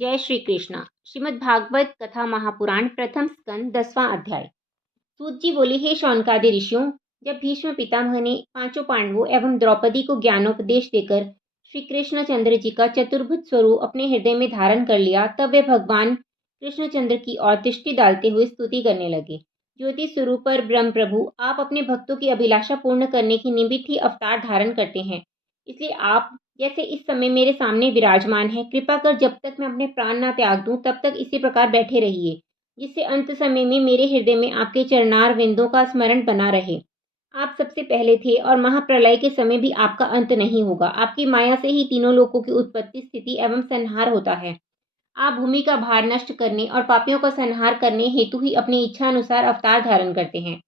जय श्री कृष्णा। श्रीमद् भागवत कथा महापुराण प्रथम स्कंद 10वां अध्याय। सूत जी बोले, हे शौनकादि ऋषियों, जब भीष्म पितामह ने पांचों पांडवों एवं द्रौपदी को ज्ञानोपदेश देकर श्री कृष्णचंद्र जी का चतुर्भुज स्वरूप अपने हृदय में धारण कर लिया, तब वे भगवान कृष्णचंद्र की ओर दृष्टि डालते हुए स्तुति करने लगे। ज्योति स्वरूप पर ब्रह्म प्रभु, आप अपने भक्तों की अभिलाषा पूर्ण करने की निमित्त ही अवतार धारण करते हैं, इसलिए आप जैसे इस समय मेरे सामने विराजमान है, कृपा कर जब तक मैं अपने प्राण न त्याग दूं तब तक इसी प्रकार बैठे रहिए, जिससे अंत समय में मेरे हृदय में आपके चरणार विंदों का स्मरण बना रहे। आप सबसे पहले थे और महाप्रलय के समय भी आपका अंत नहीं होगा। आपकी माया से ही तीनों लोकों की उत्पत्ति, स्थिति एवं संहार होता है। आप भूमि का भार नष्ट करने और पापियों का संहार करने हेतु ही अपनी इच्छा अनुसार अवतार धारण करते हैं।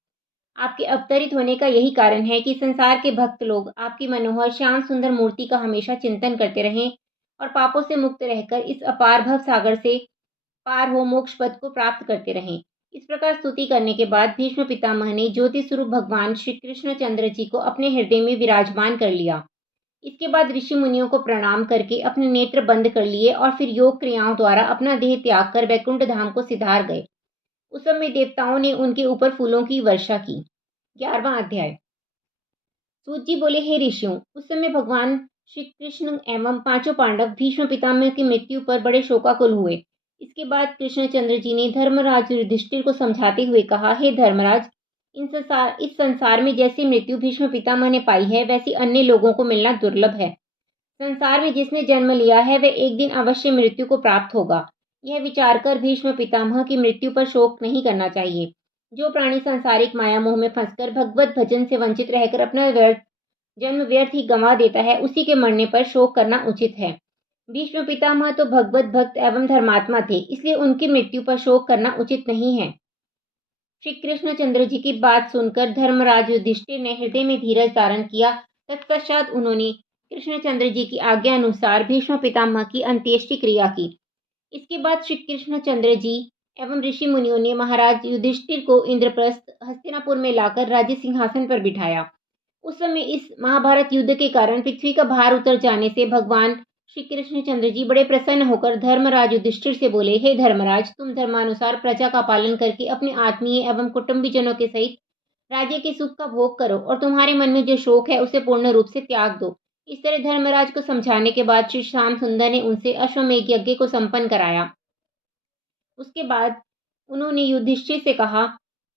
आपके अवतरित होने का यही कारण है कि संसार के भक्त लोग आपकी मनोहर श्याम सुंदर मूर्ति का हमेशा चिंतन करते रहें और पापों से मुक्त रहकर इस अपार भव सागर से पार हो मोक्ष पद को प्राप्त करते रहें। इस प्रकार स्तुति करने के बाद भीष्म पितामह ने ज्योति स्वरूप भगवान श्री कृष्णचंद्र जी को अपने हृदय में विराजमान कर लिया। इसके बाद ऋषि मुनियों को प्रणाम करके अपने नेत्र बंद कर लिए और फिर योग क्रियाओं द्वारा अपना देह त्याग कर वैकुंठ धाम को सिधार गए। उस समय देवताओं ने उनके ऊपर फूलों की वर्षा की। 11वां अध्याय। सूत जी बोले, हे ऋषियों, उस समय भगवान श्री कृष्ण एवं पांचों पांडव भीष्म पितामह की मृत्यु पर बड़े शोकाकुल हुए। इसके बाद कृष्णचंद्र जी ने धर्मराज युधिष्ठिर को समझाते हुए कहा, हे धर्मराज, इस संसार में जैसी मृत्यु भीष्म पितामह ने पाई है, वैसी अन्य लोगों को मिलना दुर्लभ है। संसार में जिसने जन्म लिया है वह एक दिन अवश्य मृत्यु को प्राप्त होगा। यह विचार कर भीष्म पितामह की मृत्यु पर शोक नहीं करना चाहिए। जो प्राणी सांसारिक माया मोह में फंसकर भगवत भजन से वंचित रहकर अपना जन्म व्यर्थ ही गंवा देता है, उसी के मरने पर शोक करना उचित है। भीष्म पितामह तो भगवत भक्त एवं धर्मात्मा थे, इसलिए उनकी मृत्यु पर शोक करना उचित नहीं है। श्री कृष्णचंद्र जी की बात सुनकर धर्मराज युधिष्ठिर ने हृदय में धीरज धारण किया। तत्पश्चात उन्होंने कृष्णचंद्र जी की आज्ञा अनुसार भीष्म पितामह की अंत्येष्टि क्रिया की। इसके बाद श्री कृष्णचंद्र जी एवं ऋषि मुनियों ने महाराज युधिष्ठिर को इंद्रप्रस्थ हस्तिनापुर में लाकर राज्य सिंहासन पर बिठाया। उस समय इस महाभारत युद्ध के कारण पृथ्वी का भार उतर जाने से भगवान श्री कृष्णचंद्र जी बड़े प्रसन्न होकर धर्मराज युधिष्ठिर से बोले, हे धर्मराज, तुम धर्मानुसार प्रजा का पालन करके अपने आत्मीय एवं कुटुंबीजनों के सहित राज्य के सुख का भोग करो और तुम्हारे मन में जो शोक है उसे पूर्ण रूप से त्याग दो। इस तरह धर्मराज को समझाने के बाद श्री श्याम सुंदर ने उनसे अश्वमेध यज्ञ को संपन्न कराया। उसके बाद उन्होंने युधिष्ठिर से कहा,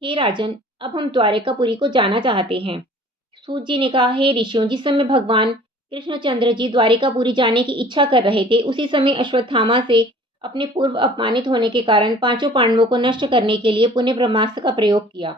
हे राजन, अब हम द्वारिकापुरी को जाना चाहते हैं। सूत जी ने कहा, हे ऋषियों, जिस समय भगवान कृष्णचंद्र जी द्वारिकापुरी जाने की इच्छा कर रहे थे, उसी समय अश्वत्थामा से अपने पूर्व अपमानित होने के कारण पांचों पांडवों को नष्ट करने के लिए पुनः ब्रह्मास्त्र का प्रयोग किया।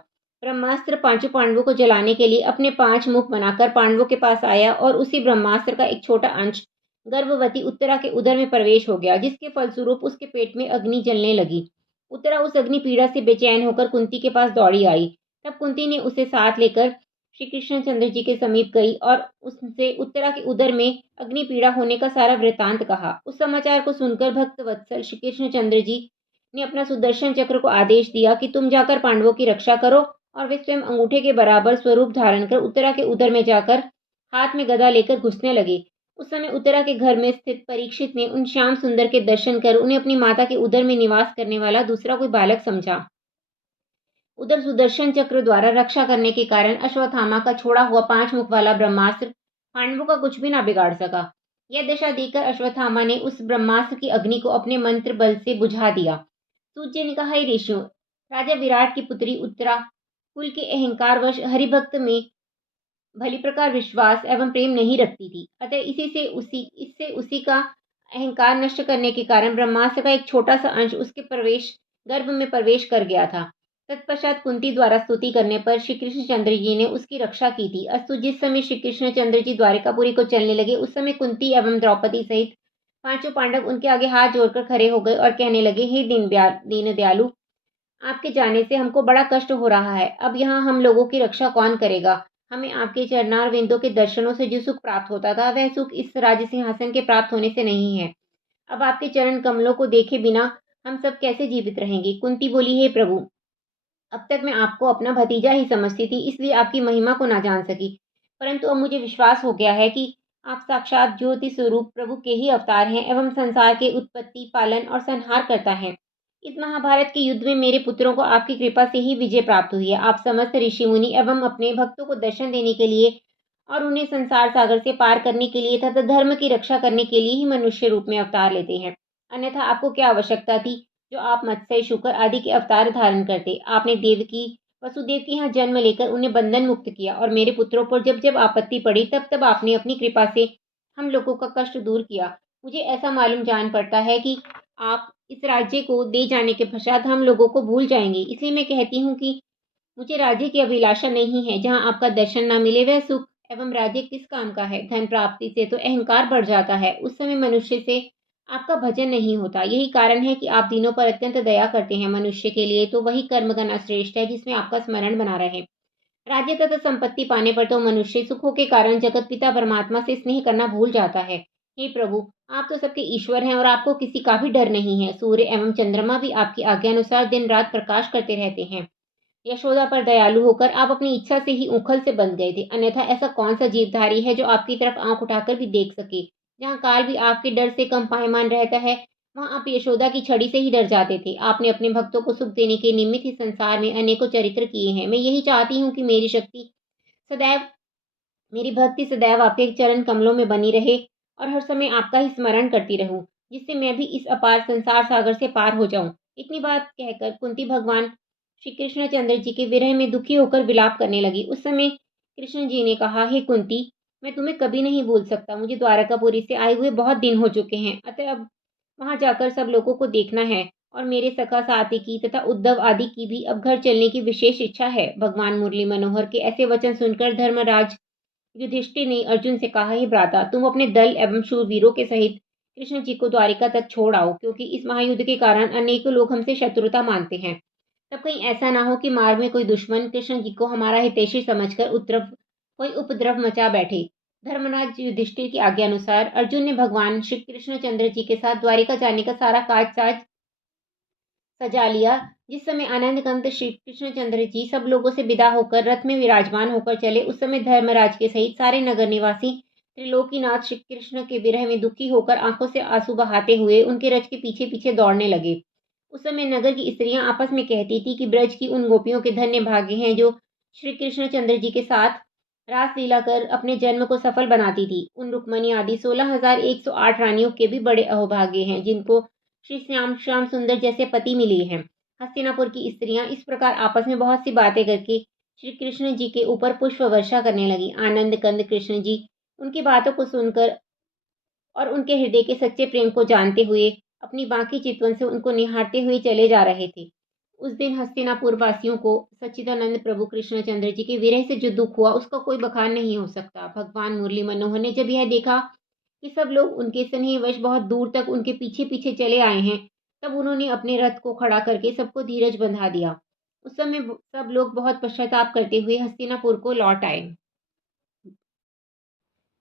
ब्रह्मास्त्र पांचों पांडवों को जलाने के लिए अपने 5 मुख बनाकर पांडवों के पास आया और उसी ब्रह्मास्त्र का एक छोटा अंश गर्भवती उत्तरा के उदर में प्रवेश हो गया, जिसके फलस्वरूप उसके पेट में अग्नि जलने लगी। उत्तरा उस अग्नि पीड़ा से बेचैन होकर कुंती के पास दौड़ी आई। तब कुंती ने उसे साथ लेकर श्री कृष्णचंद्र जी के समीप गई और उससे उत्तरा के उदर में अग्नि पीड़ा होने का सारा वृतांत कहा। उस समाचार को सुनकर भक्त वत्सल श्री कृष्णचंद्र जी ने अपना सुदर्शन चक्र को आदेश दिया कि तुम जाकर पांडवों की रक्षा करो, और वे स्वयं अंगूठे के बराबर स्वरूप धारण कर उत्तरा के उदर में जाकर हाथ में गदा लेकर घुसने लगे। उस समय उत्तरा के घर में स्थित परीक्षित ने उन श्याम सुंदर के दर्शन कर उन्हें अपनी माता के उदर में निवास करने वाला दूसरा कोई बालक समझा। उधर सुदर्शन चक्र द्वारा रक्षा करने के कारण अश्वत्थामा का छोड़ा हुआ 5 मुख वाला ब्रह्मास्त्र पांडवों का कुछ भी ना बिगाड़ सका। यह दशा देखकर अश्वत्थामा ने उस ब्रह्मास्त्र की अग्नि को अपने मंत्र बल से बुझा दिया। सूर्य ने कहा, हे ऋषियों, राजा विराट की पुत्री उत्तरा कुल के अहंकारवश हरिभक्त में भली प्रकार विश्वास एवं प्रेम नहीं रखती थी, अतः इससे उसी का अहंकार नष्ट करने के कारण ब्रह्मास्त्र का एक छोटा सा अंश उसके गर्भ में प्रवेश कर गया था। तत्पश्चात कुंती द्वारा स्तुति करने पर श्री कृष्णचंद्र जी ने उसकी रक्षा की थी। अस्तु, जिस समय श्री कृष्णचंद्र जी द्वारिकापुरी को चलने लगे, उस समय कुंती एवं द्रौपदी सहित पांचों पांडव उनके आगे हाथ जोड़कर खड़े हो गए और कहने लगे, हे दीन दयालु, आपके जाने से हमको बड़ा कष्ट हो रहा है। अब यहाँ हम लोगों की रक्षा कौन करेगा? हमें आपके चरणार विंदों के दर्शनों से जो सुख प्राप्त होता था, वह सुख इस राज्य सिंहासन के प्राप्त होने से नहीं है। अब आपके चरण कमलों को देखे बिना हम सब कैसे जीवित रहेंगे? कुंती बोली, हे प्रभु, अब तक मैं आपको अपना भतीजा ही समझती थी, इसलिए आपकी महिमा को ना जान सकी, परंतु अब मुझे विश्वास हो गया है कि आप साक्षात ज्योति स्वरूप प्रभु के ही अवतार हैं एवं संसार के उत्पत्ति, पालन और संहार करता है। इस महाभारत के युद्ध में मेरे पुत्रों को आपकी कृपा से ही विजय प्राप्त हुई है। आप समस्त ऋषि मुनि एवं अपने भक्तों को दर्शन देने के लिए और उन्हें संसार सागर से पार करने के लिए तथा धर्म की रक्षा करने के लिए ही मनुष्य रूप में अवतार लेते हैं। अन्यथा आपको क्या आवश्यकता थी जो आप मत्स्य, शुकर आदि के अवतार धारण करते। आपने देवकी वसुदेव के यहाँ जन्म लेकर उन्हें बंधन मुक्त किया और मेरे पुत्रों पर जब जब आपत्ति पड़ी तब तब आपने अपनी कृपा से हम लोगों का कष्ट दूर किया। मुझे ऐसा मालूम जान पड़ता है कि आप इस राज्य को दे जाने के पश्चात हम लोगों को भूल जाएंगे। इसलिए मैं कहती हूँ कि मुझे राज्य की अभिलाषा नहीं है। जहाँ आपका दर्शन न मिले वह सुख एवं राज्य किस काम का है। धन प्राप्ति से तो अहंकार बढ़ जाता है, उस समय मनुष्य से आपका भजन नहीं होता। यही कारण है कि आप दिनों पर अत्यंत दया करते हैं। मनुष्य के लिए तो वही कर्म करना श्रेष्ठ है जिसमें आपका स्मरण बना रहे। राज्य तथा संपत्ति पाने पर तो मनुष्य सुखों के कारण जगत पिता परमात्मा से स्नेह करना भूल जाता है। हे प्रभु, आप तो सबके ईश्वर हैं और आपको किसी का भी डर नहीं है। सूर्य एवं चंद्रमा भी आपकी आज्ञा अनुसार दिन रात प्रकाश करते रहते हैं। यशोदा पर दयालु होकर आप अपनी इच्छा से ही उखल से बंध गए थे। अन्यथा ऐसा कौन सा जीवधारी है जो आपकी तरफ आंख उठाकर भी देख सके। जहाँ काल भी आपके डर से कंपायमान रहता है, वहाँ आप यशोदा की छड़ी से ही डर जाते थे। आपने अपने भक्तों को सुख देने के निमित्त ही संसार में अनेकों चरित्र किए हैं। मैं यही चाहती हूँ कि सदैव मेरी भक्ति सदैव आपके चरण कमलों में बनी रहे और हर समय आपका ही स्मरण करती रहूं, जिससे मैं भी इस अपार संसार सागर से पार हो जाऊं। इतनी बात कहकर कुंती भगवान श्री कृष्णचंद्र जी के विरह में दुखी होकर विलाप करने लगी। उस समय कृष्ण जी ने कहा, हे कुंती, मैं तुम्हें कभी नहीं भूल सकता। मुझे द्वारकापुरी से आए हुए बहुत दिन हो चुके हैं, अतः अब वहां जाकर सब लोगों को देखना है और मेरे सखा सात्विकी तथा उद्धव आदि की भी अब घर चलने की विशेष इच्छा है। भगवान मुरली मनोहर के ऐसे वचन सुनकर धर्मराज युधिष्ठिर ने अर्जुन से कहा, हे भ्राता, तुम अपने दल एवं शूरवीरों के सहित कृष्ण जी को द्वारिका तक छोड़ आओ, क्योंकि इस महायुद्ध के कारण अनेकों लोग हमसे शत्रुता मानते हैं। तब कहीं ऐसा ना हो कि मार्ग में कोई दुश्मन कृष्ण जी को हमारा हितैषी समझकर कोई उपद्रव मचा बैठे। धर्मराज युधिष्ठिर की आज्ञा अनुसार अर्जुन ने भगवान श्री कृष्णचंद्र जी के साथ द्वारिका जाने का सारा काज साज सजा लिया। जिस समय आनंद कंद श्री कृष्णचंद्र जी सब लोगों से विदा होकर रथ में विराजमान होकर चले, उस समय धर्मराज के सहित सारे नगर निवासी त्रिलोकीनाथ श्री कृष्ण के विरह में दुखी होकर आंखों से आंसू बहाते हुए उनके रथ के पीछे पीछे दौड़ने लगे। उस समय नगर की स्त्रियां आपस में कहती थी कि ब्रज की उन गोपियों के धन्य भाग्य हैं जो श्री कृष्णचंद्र जी के साथ रास लीला कर अपने जन्म को सफल बनाती थी। उन रुक्मणी आदि 16,108 रानियों के भी बड़े अहोभाग्य हैं जिनको श्री श्याम श्याम सुंदर जैसे पति मिले हैं। हस्तिनापुर की स्त्रियां इस प्रकार आपस में बहुत सी बातें करके श्री कृष्ण जी के ऊपर पुष्प वर्षा करने लगी। आनंद कंद कृष्ण जी उनकी बातों को सुनकर और उनके हृदय के सच्चे प्रेम को जानते हुए अपनी बाकी चितवन से उनको निहारते हुए चले जा रहे थे। उस दिन हस्तिनापुर वासियों को सच्चिदानंद प्रभु कृष्णचंद्र जी के विरह से जो दुख हुआ उसका कोई बखान नहीं हो सकता। भगवान मुरली मनोहर ने जब यह देखा कि सब लोग उनके स्नेहवश बहुत दूर तक उनके पीछे पीछे चले आए हैं, तब उन्होंने अपने रथ को खड़ा करके सबको धीरज बंधा दिया। उस समय सब लोग बहुत पश्चाताप करते हुए हस्तिनापुर को लौट आए।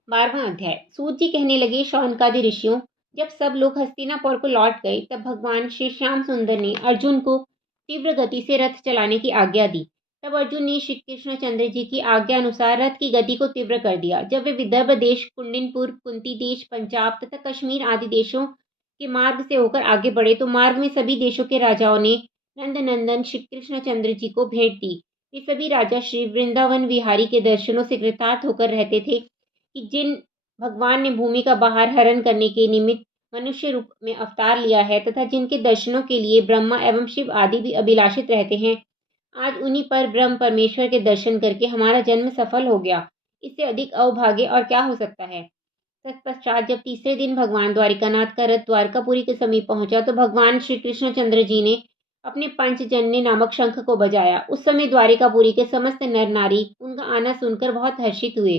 12वां अध्याय। सूत जी कहने लगे, शौनकादि ऋषियों, जब सब लोग हस्तिनापुर को लौट गए तब भगवान श्री श्याम सुंदर ने अर्जुन को तीव्र गति से रथ चलाने की आज्ञा दी। तब अर्जुन ने श्री कृष्णचंद्र जी की आज्ञा अनुसार रथ की गति को तीव्र कर दिया। जब वे विदर्भ देश, कुंडिनपुर, कुंती देश, पंजाब तथा कश्मीर आदि देशों के मार्ग से होकर आगे बढ़े तो मार्ग में सभी देशों के राजाओं ने नंदनंदन श्री कृष्णचंद्र जी को भेंट दी। ये सभी राजा श्री वृंदावन विहारी के दर्शनों से कृतार्थ होकर रहते थे कि जिन भगवान ने भूमि का बाहर हरण करने के निमित्त मनुष्य रूप में अवतार लिया है तथा जिनके दर्शनों के लिए ब्रह्मा एवं शिव आदि भी अभिलाषित रहते हैं, आज उन्हीं पर ब्रह्म परमेश्वर के दर्शन करके हमारा जन्म सफल हो गया। इससे अधिक अवभाग्य और क्या हो सकता है। तत्पश्चात जब तीसरे दिन भगवान द्वारिकानाथ का रथ द्वारकापुरी के समीप पहुंचा तो भगवान श्री कृष्णचंद्र जी ने अपने पंचजन्य नामक शंख को बजाया। उस समय द्वारिकापुरी के समस्त नर नारी उनका आना सुनकर बहुत हर्षित हुए।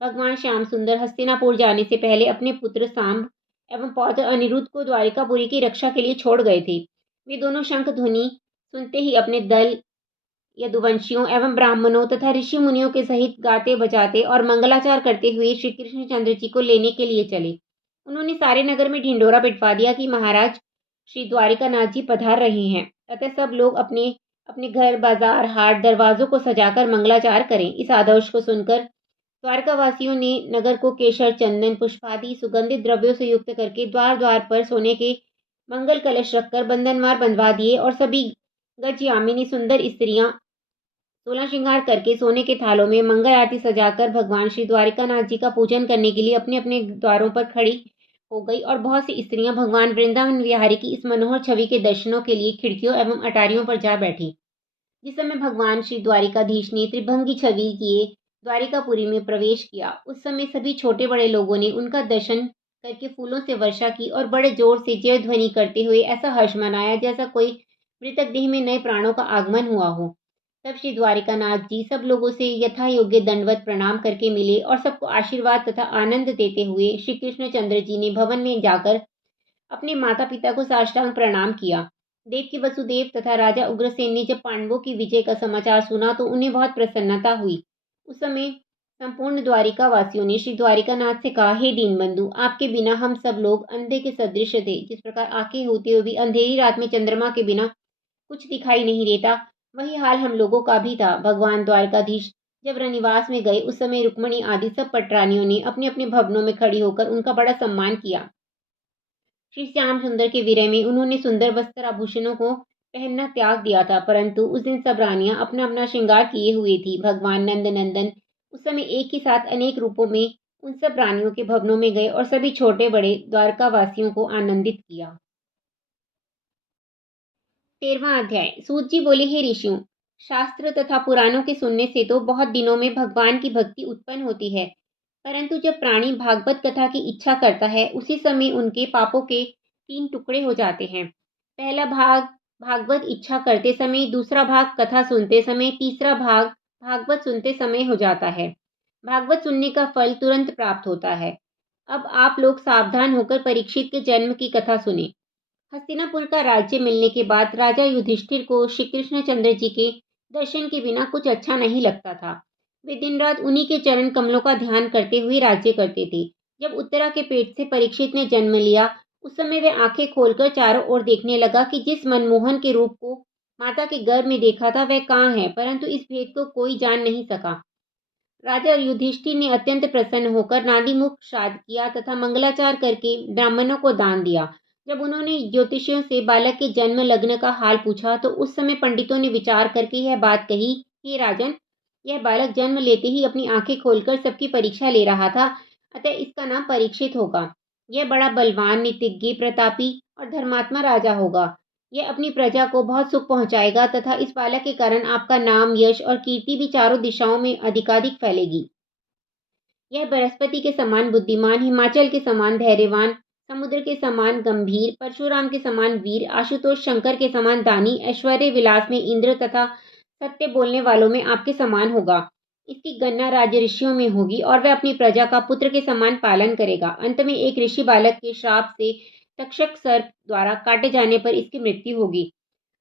भगवान श्याम सुंदर हस्तिनापुर जाने से पहले अपने पुत्र सांब एवं पौत्र अनिरुद्ध को द्वारिकापुरी की रक्षा के लिए छोड़ गए थे। वे दोनों शंख ध्वनि सुनते ही अपने दल यदुवंशियों एवं ब्राह्मणों तथा ऋषि मुनियों के सहित गाते बजाते और मंगलाचार करते हुए श्री कृष्णचंद्र जी को लेने के लिए चले। उन्होंने सारे नगर में ढिंडोरा पिटवा दिया कि महाराज श्री द्वारिकानाथ जी पधार रहे हैं। अतः सब लोग अपने अपने घर, बाजार, हाट, दरवाजों को सजाकर मंगलाचार करें। इस आदेश को सुनकर द्वारकावासियों ने नगर को केशर, चंदन, पुष्पादि सुगंधित द्रव्यों से युक्त करके द्वार द्वार पर सोने के मंगल कलश रखकर बंधनवार बंधवा दिए और सभी गज यामिनी सुंदर स्त्रियां 16 श्रृंगार करके सोने के थालों में मंगल आरती सजाकर भगवान श्री द्वारिकानाथ जी का पूजन करने के लिए अपने अपने द्वारों पर खड़ी हो गई और बहुत सी स्त्रियां भगवान वृंदावन विहारी की इस मनोहर छवि के दर्शनों के लिए खिड़कियों एवं अटारियों पर जा बैठी। जिस समय भगवान श्री द्वारिकाधीश ने त्रिभंगी छवि किए द्वारिकापुरी में प्रवेश किया, उस समय सभी छोटे बड़े लोगों ने उनका दर्शन करके फूलों से वर्षा की और बड़े जोर से जय ध्वनि करते हुए ऐसा हर्ष मनाया जैसा कोई मृतक देह में नए प्राणों का आगमन हुआ हो। तब श्री द्वारिकानाथ जी सब लोगों से यथा योग्य दंडवत प्रणाम करके मिले और सबको आशीर्वाद तथा आनंद देते हुए श्री कृष्णचंद्र जी ने भवन में जाकर अपने माता पिता को साष्टांग प्रणाम किया। देवकी वसुदेव तथा राजा उग्रसेन ने जब पांडवों की विजय का समाचार सुना तो उन्हें बहुत प्रसन्नता हुई। उस समय संपूर्ण द्वारिका वासियों ने श्री द्वारिकानाथ से कहा, हे दीनबंधु, आपके बिना हम सब लोग अंधे के सदृश थे। जिस प्रकार आंखें होते हुए भी अंधेरी रात में चंद्रमा के बिना कुछ दिखाई नहीं देता, वही हाल हम लोगों का भी था। भगवान द्वारकाधीश जब रनिवास में गए उस समय रुक्मणी आदि सब पटरानियों ने अपने अपने भवनों में खड़ी होकर उनका बड़ा सम्मान किया। श्री श्याम सुंदर के विरह में उन्होंने सुंदर वस्त्र आभूषणों को पहनना त्याग दिया था, परंतु उस दिन सब रानियां अपना अपना श्रृंगार किए हुए थी। भगवान नंद नंदन उस समय एक ही साथ अनेक रूपों में उन सब रानियों के भवनों में गए और सभी छोटे बड़े द्वारका वासियों को आनंदित किया। 13वां अध्याय। सूत जी बोले, हे ऋषियों, शास्त्र तथा पुराणों के सुनने से तो बहुत दिनों में भगवान की भक्ति उत्पन्न होती है, परंतु जब प्राणी भागवत कथा की इच्छा करता है उसी समय उनके पापों के 3 टुकड़े हो जाते हैं। पहला भाग भागवत इच्छा करते समय, दूसरा भाग कथा सुनते समय, तीसरा भाग भागवत सुनते समय हो जाता है। भागवत सुनने का फल तुरंत प्राप्त होता है। अब आप लोग सावधान होकर परीक्षित के जन्म की कथा सुने। हस्तिनापुर का राज्य मिलने के बाद राजा युधिष्ठिर को श्री कृष्णचंद्र जी के दर्शन के बिना कुछ अच्छा नहीं लगता था। वे दिन रात उन्हीं के चरण कमलों का ध्यान करते हुए राज्य करते थे। जब उत्तरा के पेट से परीक्षित ने जन्म लिया उस समय वे आंखें खोलकर चारों ओर देखने लगा कि जिस मनमोहन के रूप को माता के गर्भ में देखा था वह कहाँ है, परंतु इस भेद को कोई जान नहीं सका। राजा युधिष्ठिर ने अत्यंत प्रसन्न होकर नादीमुख श्राद्ध किया तथा मंगलाचार करके ब्राह्मणों को दान दिया। जब उन्होंने ज्योतिषियों से बालक के जन्म लग्न का हाल पूछा तो उस समय पंडितों ने विचार करके यह बात कही, हे राजन, यह बालक जन्म लेते ही अपनी आंखें खोलकर सबकी परीक्षा ले रहा था, अतः इसका नाम परीक्षित होगा। यह बड़ा बलवान, नीतिज्ञ, प्रतापी और धर्मात्मा राजा होगा। यह अपनी प्रजा को बहुत सुख पहुंचाएगा तथा इस बालक के कारण आपका नाम, यश और कीर्ति भी चारों दिशाओं में अधिकाधिक फैलेगी। यह बृहस्पति के समान बुद्धिमान, हिमाचल के समान धैर्यवान, समुद्र के समान गंभीर, परशुराम के समान वीर, आशुतोष शंकर के समान दानी, ऐश्वर्य विलास में इंद्र तथा सत्य बोलने वालों में आपके समान होगा। इसकी गणना राज्य ऋषियों में होगी और वह अपनी प्रजा का पुत्र के समान पालन करेगा। अंत में एक ऋषि बालक के श्राप से तक्षक सर्प द्वारा काटे जाने पर इसकी मृत्यु होगी।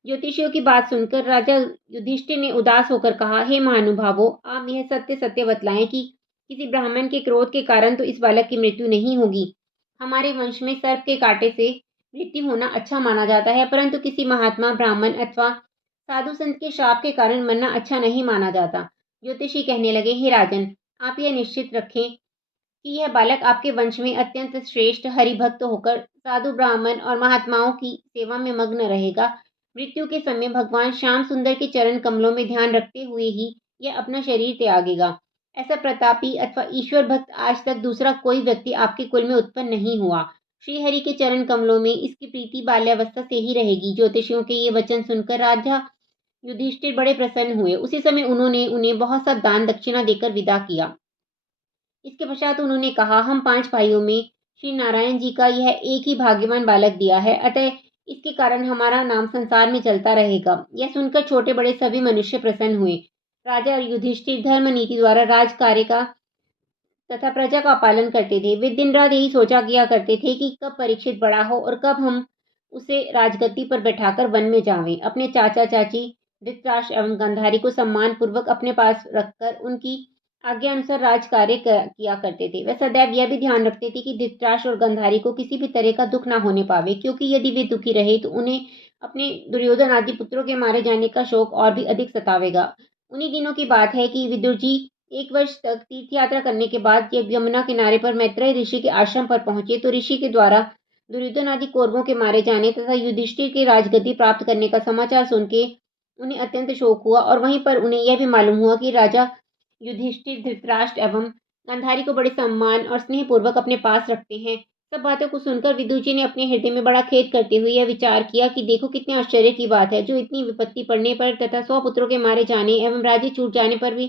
ज्योतिषियों की बात सुनकर राजा युधिष्ठिर ने उदास होकर कहा, हे महानुभावों, आप यह सत्य सत्य बतलाएं कि किसी ब्राह्मण के क्रोध के कारण तो इस बालक की मृत्यु नहीं होगी। हमारे वंश में सर्प के कांटे से मृत्यु होना अच्छा माना जाता है, परंतु किसी महात्मा, ब्राह्मण अथवा साधु संत के शाप के कारण मरना अच्छा नहीं माना जाता। ज्योतिषी कहने लगे, हे राजन, आप यह निश्चित रखें कि यह बालक आपके वंश में अत्यंत श्रेष्ठ हरिभक्त होकर साधु, ब्राह्मण और महात्माओं की सेवा में मग्न रहेगा। मृत्यु के समय भगवान श्याम सुंदर के चरण कमलों में ध्यान रखते हुए ही यह अपना शरीर त्यागेगा। ऐसा प्रतापी अथवा ईश्वर भक्त आज तक दूसरा कोई व्यक्ति आपके कुल में उत्पन्न नहीं हुआ। श्री हरि के चरण कमलों में इसकी प्रीति बाल्यावस्था से ही रहेगी। ज्योतिषियों के ये वचन सुनकर राजा युधिष्ठिर बड़े प्रसन्न हुए। उसी समय उन्होंने उन्हें बहुत सा दान दक्षिणा देकर विदा किया। इसके पश्चात उन्होंने कहा, हम 5 भाइयों में श्री नारायण जी का यह एक ही भाग्यवान बालक दिया है, अतः इसके कारण हमारा नाम संसार में चलता रहेगा। यह सुनकर छोटे बड़े सभी मनुष्य प्रसन्न हुए। राजा और युधिष्ठिर धर्म नीति द्वारा राज कार्य का तथा प्रजा का पालन करते थे। वे दिन रात यही सोचा किया करते थे कि कब परीक्षित बड़ा हो और कब हम उसे राजगद्दी पर बैठाकर वन में जावें। अपने चाचा चाची धृतराष्ट्र एवं गांधारी को सम्मान पूर्वक अपने पास रखकर उनकी आज्ञा अनुसार राज कार्य किया करते थे। वे सदैव यह भी ध्यान रखते थे कि धृतराष्ट्र और गांधारी को किसी भी तरह का दुख न होने पावे, क्योंकि यदि वे दुखी रहे तो उन्हें अपने दुर्योधन आदि पुत्रों के मारे जाने का शोक और भी अधिक सतावेगा। उन्हीं दिनों की बात है कि विदुर जी एक वर्ष तक तीर्थ यात्रा करने के बाद जब यमुना किनारे पर मैत्रेय ऋषि के आश्रम पर पहुंचे तो ऋषि के द्वारा दुर्योधन आदि कौरवों के मारे जाने तथा युधिष्ठिर की राजगद्दी प्राप्त करने का समाचार सुन के उन्हें अत्यंत शोक हुआ और वहीं पर उन्हें यह भी मालूम हुआ कि राजा युधिष्ठिर धृतराष्ट्र एवं गांधारी को बड़े सम्मान और स्नेहपूर्वक अपने पास रखते हैं। सब बातों को सुनकर विदुर जी ने अपने हृदय में बड़ा खेद करते हुए यह विचार किया कि देखो कितने आश्चर्य की बात है, जो इतनी विपत्ति पड़ने पर तथा 100 पुत्रों के मारे जाने एवं राज्य छूट जाने पर भी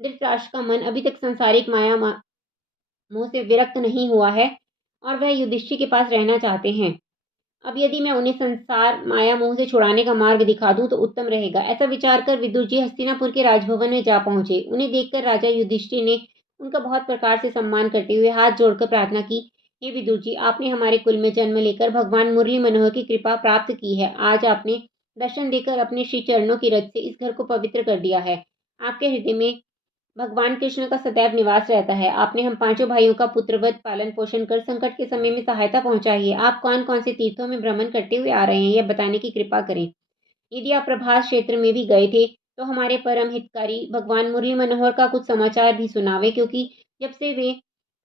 धृतराष्ट्र का मन अभी तक सांसारिक माया मोह से विरक्त नहीं हुआ है और वह युधिष्ठिर के पास रहना चाहते हैं। अब यदि मैं उन्हें संसार माया मोह से छुड़ाने का मार्ग दिखा दूं तो उत्तम रहेगा। ऐसा विचार कर विदुर जी हस्तिनापुर के राजभवन में जा पहुंचे। उन्हें देखकर राजा युधिष्ठिर ने उनका बहुत प्रकार से सम्मान करते हुए हाथ जोड़कर प्रार्थना की, हे विदुर जी, आपने हमारे कुल में जन्म लेकर भगवान मुरली मनोहर की कृपा प्राप्त की है। आज आपने दर्शन देकर अपने श्री चरणों की रज से इस घर को पवित्र कर दिया है। आपके हृदय में भगवान कृष्ण का सदैव निवास रहता है। आपने हम पांचों भाइयों का पुत्रवत पालन पोषण कर संकट के समय में सहायता पहुंचाई है। आप कौन कौन से तीर्थों में भ्रमण करते हुए आ रहे हैं, यह बताने की कृपा करें। यदि आप प्रभास क्षेत्र में भी गए थे तो हमारे परम हितकारी भगवान मुरली मनोहर का कुछ समाचार भी सुनावे, क्योंकि जब से वे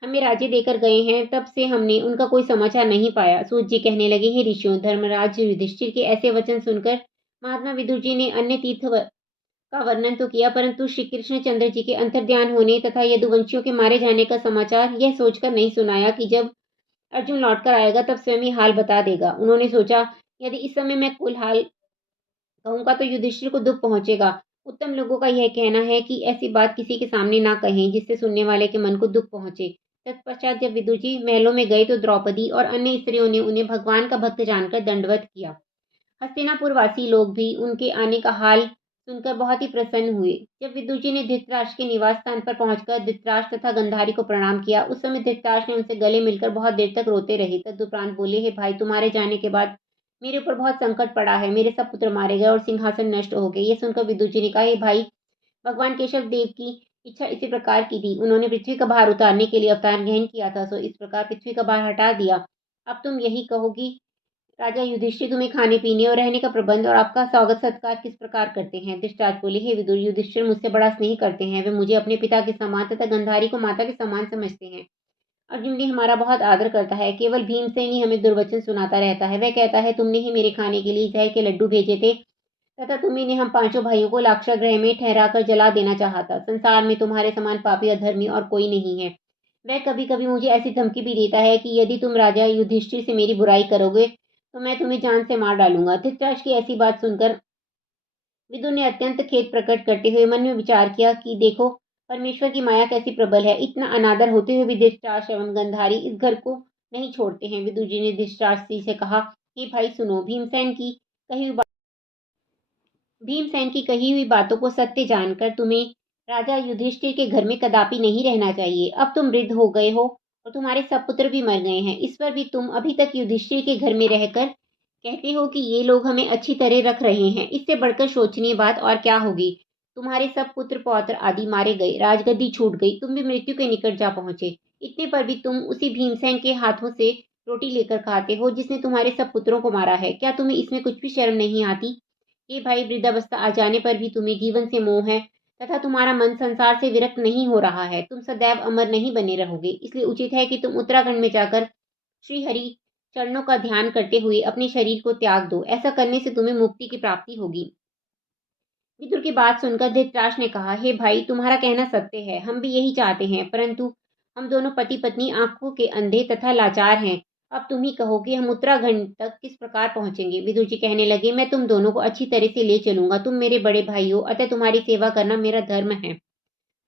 हमें राज्य देकर गए हैं तब से हमने उनका कोई समाचार नहीं पाया। सूत जी कहने लगे, हे ऋषियों, धर्मराज युधिष्ठिर के ऐसे वचन सुनकर महात्मा विदुर जी ने अन्य तीर्थ का वर्णन तो किया, परंतु श्री कृष्णचंद्र जी के अंतर्ध्यान होने तथा यदुवंशियों के मारे जाने का समाचार यह सोचकर नहीं सुनाया कि जब अर्जुन लौटकर आएगा तब स्वयं ही हाल बता देगा। उन्होंने सोचा, यदि इस समय मैं कुल हाल कहूंगा तो युधिष्ठिर को दुख पहुंचेगा। उत्तम लोगों का यह कहना है कि ऐसी बात किसी के सामने ना कहें जिससे सुनने वाले के मन को दुख पहुंचे। तत्पश्चात जब विदुर जी महलों में गए तो द्रौपदी और अन्य स्त्रियों ने उन्हें भगवान का भक्त जानकर दंडवत किया। हस्तिनापुर वासी लोग भी उनके आने का हाल सुनकर बहुत ही प्रसन्न हुए। जब विदुर जी ने धृतराष्ट्र के निवास स्थान पर पहुंचकर धृतराष्ट्र तथा गंधारी को प्रणाम किया, उस समय धृतराष्ट्र ने उनसे गले मिलकर बहुत देर तक रोते रहे। तदुपरांत बोले, हे भाई, तुम्हारे जाने के बाद मेरे ऊपर बहुत संकट पड़ा है। मेरे सब पुत्र मारे गए और सिंहासन नष्ट हो गए। ये सुनकर विदुर जी ने कहा, हे भाई, भगवान केशव देव की इच्छा इसी प्रकार की थी। उन्होंने पृथ्वी का भार उतारने के लिए अवतार ग्रहण किया था, सो इस प्रकार पृथ्वी का भार हटा दिया। अब तुम यही कहोगी राजा युधिष्ठिर तुम्हें खाने पीने और रहने का प्रबंध और आपका स्वागत सत्कार किस प्रकार करते हैं। धृतराष्ट्र बोले, हे विदुर, युधिष्ठिर मुझसे बड़ा स्नेह करते हैं। वे मुझे अपने पिता के समान तथा गंधारी को माता के समान समझते हैं। अर्जुन भी हमारा बहुत आदर करता है। केवल भीमसेन ही हमें दुर्वचन सुनाता रहता है। वह कहता है, तुमने ही मेरे खाने के लिए जहर के लड्डू भेजे थे तथा तुम्ही ने हम पांचों भाइयों को लाक्षागृह में ठहरा कर जला देना चाहा था। संसार में तुम्हारे समान पापी अधर्मी और कोई नहीं है। वह कभी कभी मुझे ऐसी धमकी भी देता है कि यदि तुम राजा युधिष्ठिर से मेरी बुराई करोगे तो मैं तुम्हें जान से मार डालूंगा। धृतराष्ट्र की ऐसी बात सुनकर विदुर ने अत्यंत खेद प्रकट करते हुए मन में विचार किया कि देखो परमेश्वर की माया कैसी प्रबल है। इतना अनादर होते हुए भी धृतराष्ट्र एवं गंधारी इस घर को नहीं छोड़ते हैं। विदुर जी ने धृतराष्ट्र से कहा, कि भाई सुनो, कही भीमसेन की कही हुई बातों को सत्य जानकर तुम्हें राजा युधिष्ठिर के घर में कदापि नहीं रहना चाहिए। अब तुम वृद्ध हो गए हो और तुम्हारे सब पुत्र भी मर गए हैं। इस पर भी तुम अभी तक युधिष्ठिर के घर में रहकर कहते हो कि ये लोग हमें अच्छी तरह रख रहे हैं। इससे बढ़कर शोचनीय बात और क्या होगी। तुम्हारे सब पुत्र पौत्र आदि मारे गए, राजगद्दी छूट गई, तुम भी मृत्यु के निकट जा पहुंचे। इतने पर भी तुम उसी भीमसेन के हाथों से रोटी लेकर खाते हो जिसने तुम्हारे सब पुत्रों को मारा है। क्या तुम्हें इसमें कुछ भी शर्म नहीं आती। ये भाई, वृद्धावस्था आ जाने पर भी तुम्हें जीवन से मोह है तथा तुम्हारा मन संसार से विरक्त नहीं हो रहा है। तुम सदैव अमर नहीं बने रहोगे। इसलिए उचित है कि तुम उत्तराखंड में जाकर श्री हरि चरणों का ध्यान करते हुए अपने शरीर को त्याग दो। ऐसा करने से तुम्हें मुक्ति की प्राप्ति होगी। विदुर की बात सुनकर धृतराष्ट्र ने कहा, हे भाई, तुम्हारा कहना सत्य है। हम भी यही चाहते हैं, परंतु हम दोनों पति पत्नी आंखों के अंधे तथा लाचार हैं। अब तुम ही कहो कि हम उत्तराखंड तक किस प्रकार पहुंचेंगे। विदुर जी कहने लगे, मैं तुम दोनों को अच्छी तरह से ले चलूंगा। तुम मेरे बड़े भाई हो, अतः तुम्हारी सेवा करना मेरा धर्म है।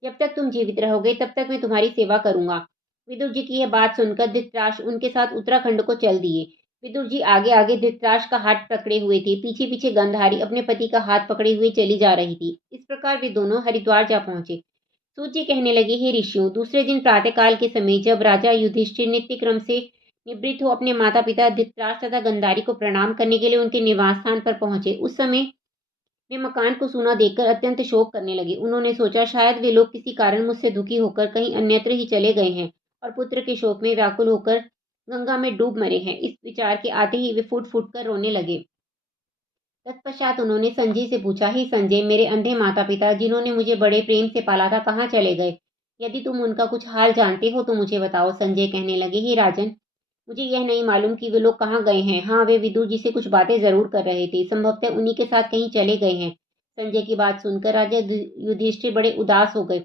जब तक तुम जीवित रहोगे तब तक मैं तुम्हारी सेवा करूंगा। विदुर जी की यह बात सुनकर धृतराष्ट्र उनके साथ उत्तराखंड को चल दिए। विदुर जी आगे आगे धृतराष्ट्र का हाथ पकड़े हुए थे। पीछे पीछे गंधारी अपने पति का हाथ पकड़े हुए चली जा रही थी। इस प्रकार वे दोनों हरिद्वार जा पहुंचे। सूत जी कहने लगे, हे ऋषियों, दूसरे दिन प्रातःकाल के समय जब राजा युधिष्ठिर नित्य क्रम से निवृत्त हो अपने माता पिता धृतराष्ट्र तथा गंधारी को प्रणाम करने के लिए उनके निवास स्थान पर पहुंचे, उस समय वे मकान को सूना देखकर अत्यंत शोक करने लगे। उन्होंने सोचा, शायद वे लोग किसी कारण मुझसे दुखी होकर कहीं अन्यत्र ही चले गए हैं और पुत्र के शोक में व्याकुल होकर गंगा में डूब मरे हैं। इस विचार के आते ही वे फूट फूट कर रोने लगे तत्पश्चात उन्होंने संजय से पूछा, हे संजय, मेरे अंधे माता पिता जिन्होंने मुझे बड़े प्रेम से पाला था कहाँ चले गए? यदि तुम उनका कुछ हाल जानते हो तो मुझे बताओ। संजय कहने लगे, हे राजन, मुझे यह नहीं मालूम कि वे लोग कहाँ गए हैं। हाँ, वे विदुर जी से कुछ बातें जरूर कर रहे थे, संभवतः उन्हीं के साथ कहीं चले गए हैं। संजय की बात सुनकर राजा युधिष्ठिर बड़े उदास हो गए।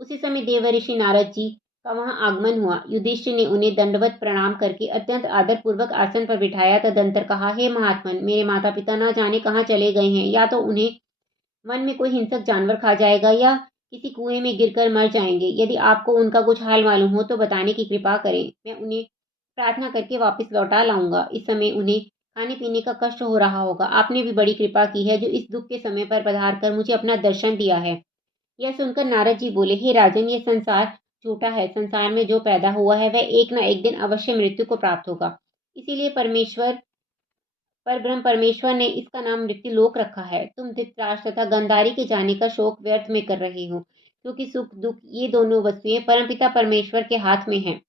उसी समय देवर्षि नारद जी का वहां आगमन हुआ। युधिष्ठिर ने उन्हें दंडवत प्रणाम करके अत्यंत आदरपूर्वक आसन पर बिठाया। तदंतर कहा, हे महात्मन, मेरे माता पिता न जाने कहाँ चले गए हैं। या तो उन्हें वन में कोई हिंसक जानवर खा जाएगा या किसी कुएं में गिरकर मर जाएंगे। यदि आपको उनका कुछ हाल मालूम हो तो बताने की कृपा करें, मैं उन्हें प्रार्थना करके वापस लौटा लाऊंगा। इस समय उन्हें खाने पीने का कष्ट हो रहा होगा। आपने भी बड़ी कृपा की है जो इस दुख के समय पर पधार कर मुझे अपना दर्शन दिया है। यह सुनकर नारद जी बोले, हे राजन, यह संसार झूठा है। संसार में जो पैदा हुआ है वह एक न एक दिन अवश्य मृत्यु को प्राप्त होगा। इसीलिए परब्रह्म परमेश्वर ने इसका नाम मृत्यु लोक रखा है। तुम धृतराष्ट्र तथा गंधारी के जाने का शोक व्यर्थ में कर रहे हो, क्योंकि सुख दुख ये दोनों वस्तुएं परमपिता परमेश्वर के हाथ में हैं।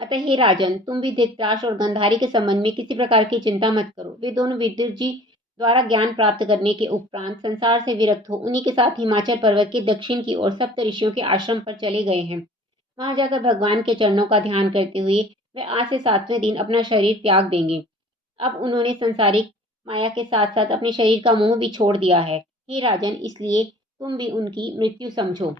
अतः हे राजन, तुम भी धृतराष्ट्र और गंधारी के संबंध में किसी प्रकार की चिंता मत करो। वे दोनों विदुर जी द्वारा ज्ञान प्राप्त करने के उपरांत संसार से विरक्त हो उन्हीं के साथ हिमाचल पर्वत के दक्षिण की ओर सप्त ऋषियों के आश्रम पर चले गए हैं। वहां जाकर भगवान के चरणों का ध्यान करते हुए वे आज से 7वें दिन अपना शरीर त्याग देंगे। अब उन्होंने संसारिक माया के साथ साथ अपने शरीर का मोह भी छोड़ दिया है। हे राजन, इसलिए तुम भी उनकी मृत्यु समझो।